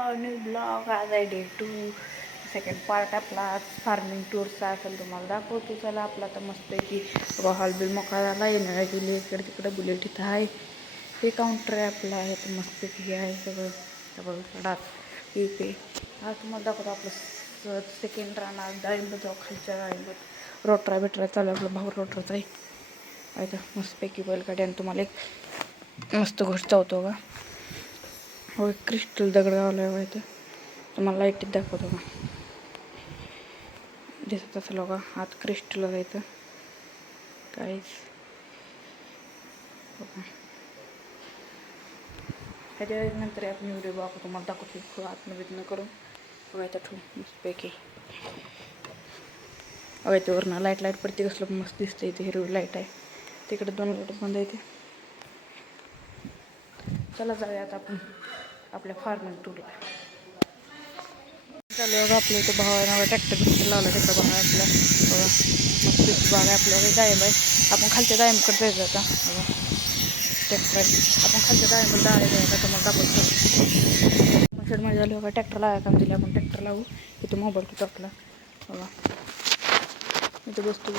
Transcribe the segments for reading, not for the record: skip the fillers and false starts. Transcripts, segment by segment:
New blog. आज आहे day 2, second part आपला. आज फार्मिंग टूरचा असेल, तुम्हाला दाखवतो. चला आपला तर मस्तपैकी हॉल बिल मोकळा झाला. येणाऱ्या गेली इकडे तिकडे बुलेट इथं आहे. हे काउंटर आहे आपलं, आहे तर मस्तपैकी आहे सगळं सगळं सडात एक आहे. आज तुम्हाला दाखवतो आपलं सेकंड राहणार डाळिंब. जाऊ खालच्या डाळिंब रोटरा बिटरा चालू आपलं भाऊ रोटराचा आहे तर मस्तपैकी बैलगाडी. आणि तुम्हाला एक मस्त गोष्ट होतो का, हो क्रिस्टल दगड गावला आहे तर तुम्हाला लाईटीत दाखवतो का, दिसत असेल का आत क्रिस्टल जायचं काहीच. ह्याच्या नंतर आपण व्हिडिओ बघा तुम्हाला दाखवतो आत्मविज्ञ करून बघायचं ठेवून मस्तपैकी. बघायचं वरनं लाईट पडते कसलं मस्त दिसतं. इथे हिरवी लाईट आहे, तिकडे 2 लाईट बंद आहे. चला जाऊया आता आपण आपल्या फार्मिंग टूरला. चालू आहे आपल्या इथं भावानं ट्रॅक्टर लावला. तिकडं भाव आहे आपला मस्त बाग आहे आपल्याकडे. डाळिंब आहे, आपण खालच्या डाळिंबकडे जायचं आता. ट्रॅक्टर आहे, आपण खालच्या डाळिंब जायचं तुम्हाला दाखवतो. शेडमध्ये झालं बघा, ट्रॅक्टर लावायला काम दिले. आपण ट्रॅक्टर लावू. इथं मोबाईल कुठं आपला बघा, इथं बसतो.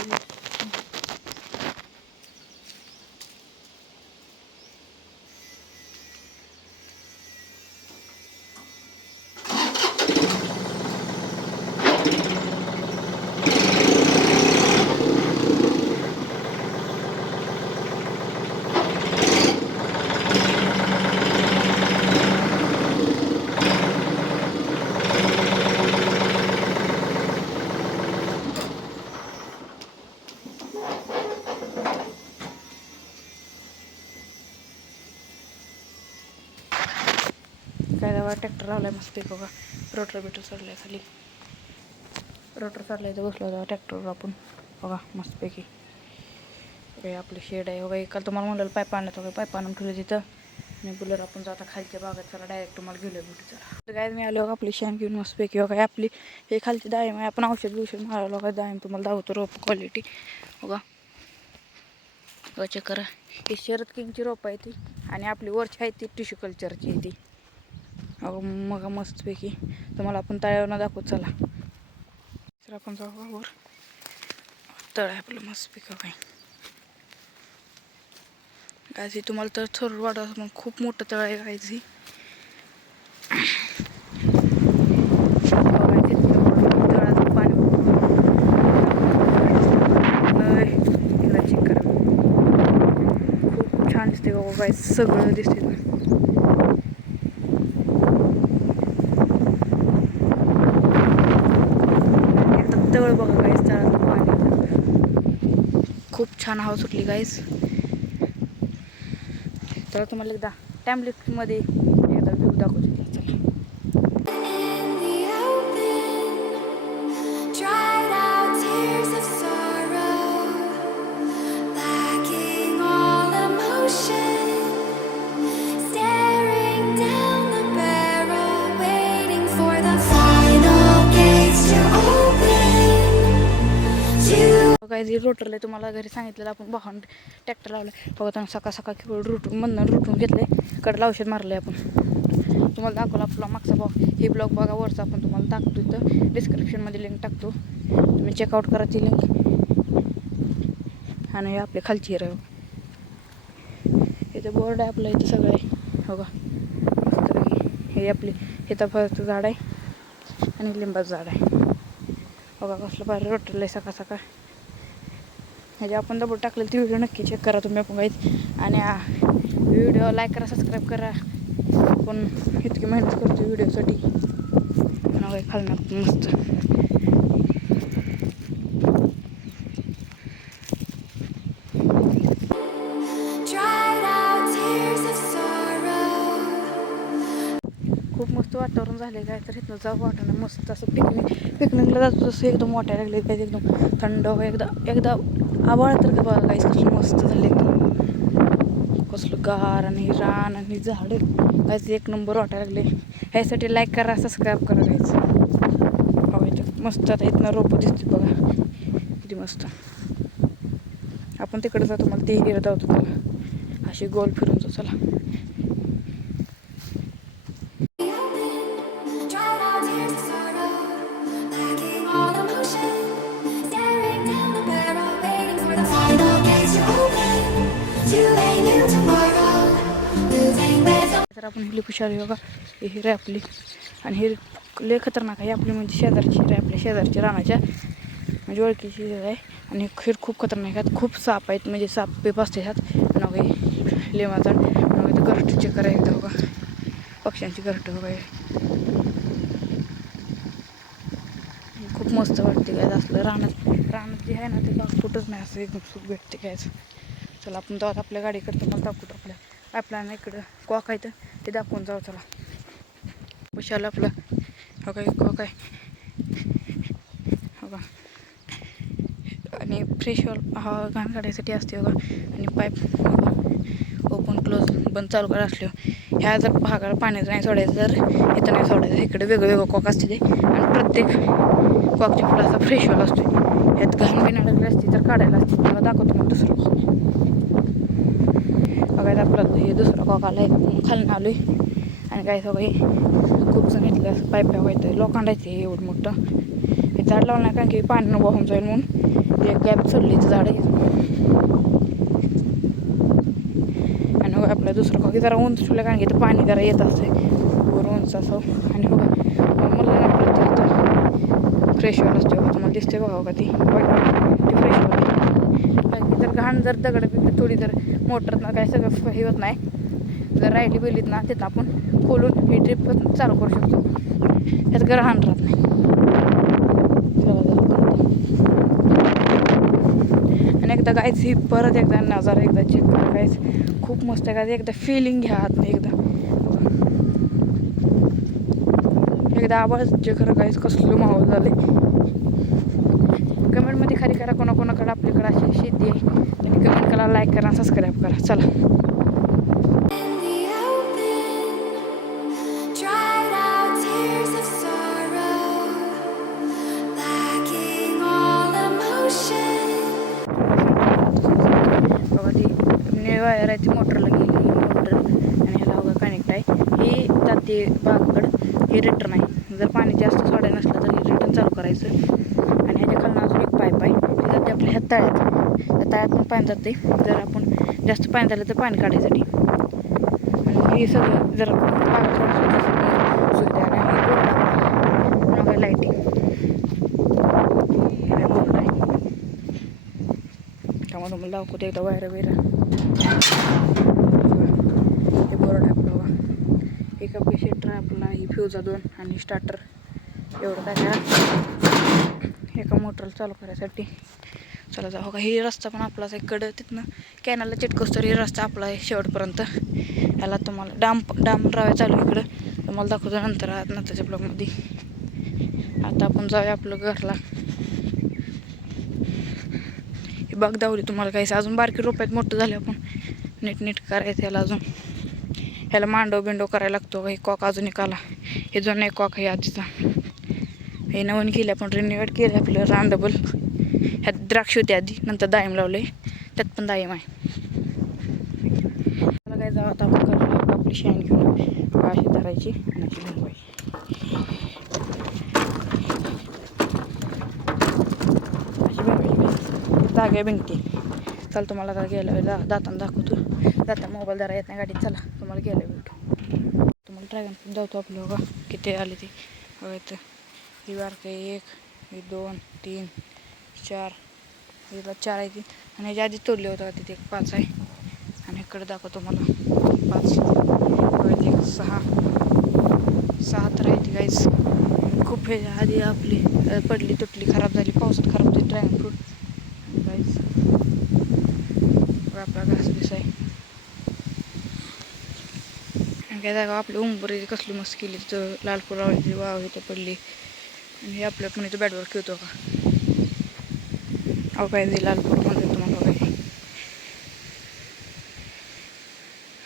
काय दावा ट्रॅक्टर लावला आहे मस्त बघा. रोटर बिटर चढलाय खाली, रोटर चढलाय तर बसलो होता ट्रॅक्टरवर आपण बघा मस्तपैकी. हे आपलं शेड आहे बघा. काल तुम्हाला म्हणलं पाईप आणलं तर पाईप आणून ठेवलं तिथं. आणि बुलर आपण जाता खालच्या बागात चला डायरेक्ट तुम्हाला घेऊया बुटी. चला तर काय मी आलो बघा आपली शेण घेऊन मस्तपैकी बघा. आपली हे खालची डाळिंब आहे. आपण औषध मारायला बघा. डाळिंब तुम्हाला दाखवतो रोप क्वालिटी बघा. चेक करा, ही शरद किंगची रोप आहे ती, आणि आपली वरची आहे ती टिश्यू कल्चरची आहे ती. मग मस्तपैकी तुम्हाला आपण तळ्यावर दाखवत. चला तर आपण जाऊ वर. तळ आहे आपलं मस्तपैकी काय. गायची तुम्हाला तर थोडं वाटत मग खूप मोठं तळ आहे गायची. तळाचं पाणी चेक करा, खूप छान दिसते बघा. काय सगळं दिसते. तळ बघा गाईस, तळाचं पाणी खूप छान हवा सुटली गाईस. तर तुम्हाला एकदा टॅम्पलेटमध्ये एकदा व्ह्यू दाखवतो. चला काही रोटरला तुम्हाला घरी सांगितलेलं आपण वाहन ट्रॅक्टर लावलं बघा. सकाळ सकाळ खेळ रुटून घेतले, कडला औषध मारलं आहे आपण. तुम्हाला दाखवलं आपला मागचा भाव. हे ब्लॉग बघा वरचा आपण तुम्हाला टाकतो, इथं डिस्क्रिप्शनमध्ये लिंक टाकतो, तुम्ही चेकआउट करा ती लिंक. आणि हे आपले खालची हिरं इथं बोर्ड आहे आपलं. इथं सगळं आहे बघा मस्तपैकी. हे आपली सीताफळाचं झाड आहे आणि लिंबाचं झाड आहे बघा. कसलं भारी रोटरलं आहे सकाळ सकाळ. ह्याचे आपण दबड टाकलेलं ती व्हिडिओ नक्की चेक करा तुम्ही आपण गाईच. आणि व्हिडिओ लाईक करा, सबस्क्राईब करा. आपण इतकी मेहनत करतो व्हिडिओसाठी. काही खालणार मस्त खूप मस्त वातावरण झाले काय. तर इथनं जाऊ वाटणं मस्त असं पिकनिकला जातो तसं एकदम वाटायला लागले काय. एकदम थंड एकदा आभाळ तर का बघा काहीच कसलं मस्त झालं एकदम. कसलं गार आणि रान आणि झाडं काहीच एक नंबर वाटायला लागले. ह्यासाठी लाईक करा, सबस्क्राईब करा काहीच. बघायचं मस्त. आता इथनं रोपं दिसते बघा किती मस्त. आपण तिकडे जातो, मला ते गिरत होतो त्याला अशी गोल फिरून जाऊ. चला तर आपण हिली पुशारी बघा ही हिर आहे आपली. आणि ही लय खतरनाक आहे आपली, म्हणजे शेजारची हिर आहे आपल्या शेजारच्या रानाच्या, म्हणजे ओळखीची हिर आहे. आणि खीर खूप खतरनाक आहेत, खूप साप आहेत, म्हणजे साप पेप असते ह्यात. आणि लेवाचा घरटी चेक करा एकदा बघा, पक्ष्यांची घरट बघा, खूप मस्त वाटते काय असलं. रानात जे आहे ना ते बाग कुठंच नाही, असं एकदम सुख भेटते काय. चला आपण जाऊ आपल्या गाडीकडे, तुम्हाला दाखवतो आपल्या पाईपलाईन इकडं कॉक आहे तर ते दाखवून जाऊ. चला पुशाला आपलं हो काय कॉक आहे हो का. आणि फ्रेश हा घाण काढायसाठी असते बघा. आणि पाईप ओपन क्लोज बंद चालू करा असल्यावर ह्या जर भागाला पाण्याचं नाही सोडायचं तर इथं नाही सोडायचं. इकडे वेगळं कॉक असते ते, आणि प्रत्येक कॉकच्या पुढं असा फ्रेश हॉल असतो. ह्यात घाण बिन अडकली असते तर काढायला असते. मला दाखवतो मग दुसरं बघायचं आपलं. हे दुसरं कॉक आलं आहे, खालून आलो आहे. आणि काय सगळं खूप जण इथलं असं पाईप व्हायचं लोखंडायचं हे एवढं मोठं. हे झाड लावलं नाही कारण की पाणी न वाहून जाईल म्हणून एक गॅप सोडली तर झाड आहे. आणि आपलं दुसरं कॉक जरा उंच ठेवलं कारण की तर पाणी जरा येत असते वर उंच असं. आणि बघा मला ना प्रत्येक फ्रेश हॉल असते बघा, तुम्हाला दिसते बघा का ती फ्रेश हॉल कारण की जर घाण जर दगड बिगड थोडी जर मोटरनं काय सगळं हे होत नाही, जर राहिली बिलीत ना तिथं आपण खोलून ही ट्रिप चालू करू शकतो. त्यात घाण राहत नाही. आणि एकदा गायच ही परत एकदा नजारा एकदा चेक करा गायच, खूप मस्त आहे गायच. एकदा फिलिंग घ्या आत एकदा आवाज जे खरं गायच कसलं माहोल झाले. कमेंटमध्ये खाली करा कोणाकोणाकडे आपल्याकडे अशी शेती आहे, आणि कमेंट करा, लाईक करा, सबस्क्राईब करा. चला वायर आहे ती मोटरला गेली मोटर, आणि ह्याला बघा कनेक्ट आहे. हे जाते बागाकडं, हे रिटर्न आहे. जर पाणी जास्त सोडायला नसलं तर हे रिटर्न चालू करायचं. आणि ह्याच्या खालून अजून एक पाईप आहे, ते जाते आपल्या ह्या तळ्यात. त्या तळ्यात पण पाणी जाते जर आपण जास्त पाणी झालं तर पाणी काढायसाठी. आणि हे सगळं जर बागाकडे सुविधा आहे. लाईटिंग बोर्ड आहे त्यामुळे मला दाखवते एकदा वायर हे बोर्ड आहे आपलं. एक आपली शेटर आहे आपला, ही फ्यूजा 2 आणि स्टार्टर एवढं काय एका मोटरला चालू करायसाठी. चला जाऊ का. ही रस्ता पण आपलाच आहे, इकडं तिथनं कॅनलला चिटकोस तर ही रस्ता आपला आहे शेवटपर्यंत. ह्याला तुम्हाला डाम राहायला चालू इकडं, तुम्हाला दाखवतो नंतर नंतरच्या ब्लॉगमध्ये. आता आपण जाऊया आपलं घरला. हे बाग दावली तुम्हाला काहीच अजून बारकी रोपायत, मोठं झाले आपण नीट करायचं याला. अजून ह्याला मांडव बिंडव करायला लागतो. हे कॉक अजून एक आला, हे जुना एक कॉक आहे आधीचा, हे नवीन केले आपण, रिन्युएट केलं आपलं रान डबल. ह्यात द्राक्ष होते आधी, नंतर डाळिंब लावले, त्यात पण डाळिंब आहे. मला काय जावं आता आपण करायला आपली शेण घेऊन अशी धरायची आणि अशी बनवायची. अशी बनवायची जागे भिंगती. चल तुम्हाला आता गेल्या दातांना दाखवतो. जाता मोबाईल जरा येत नाही गाडीत. चला तुम्हाला गेल्या भेटू. तुम्हाला ड्रॅगन फ्रूट जातो आपलं बघा किती आले ते बघायचं. ही बारकाई 1, ही 2, 3, 4, हिला 4 आहे ती. आणि ह्याच्या आधी तोडले होतं तिथे 5 आहे. आणि इकडे दाखवतो मला 5 बघायचे 6 तर आहे ती गाईच. खूप हे आधी आपली पडली तुटली खराब झाली, पावसात खराब झाली ड्रॅगन फ्रूट गाईच. आपला घास बिस आहे. काय जागा आपली उंबरी कसली मस्त केली, तिथं लाल फुलावळीची वाव इथं पडली. आणि हे आपल्या पण इथं बॅटवर खेळतो का. अहो काय ते लाल फुल म्हणतो तुम्हाला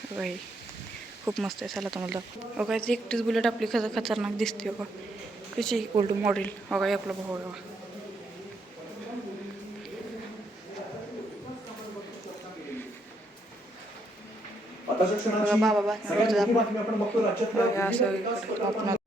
काही खूप मस्त आहे. चला तुम्हाला दाखव. अहो काय एकटीच बुलेट आपली खतरनाक दिसते बघा, कशी ओल्ड मॉडेल. हो काय आपला भाऊ आहे बाबा बातम्या असं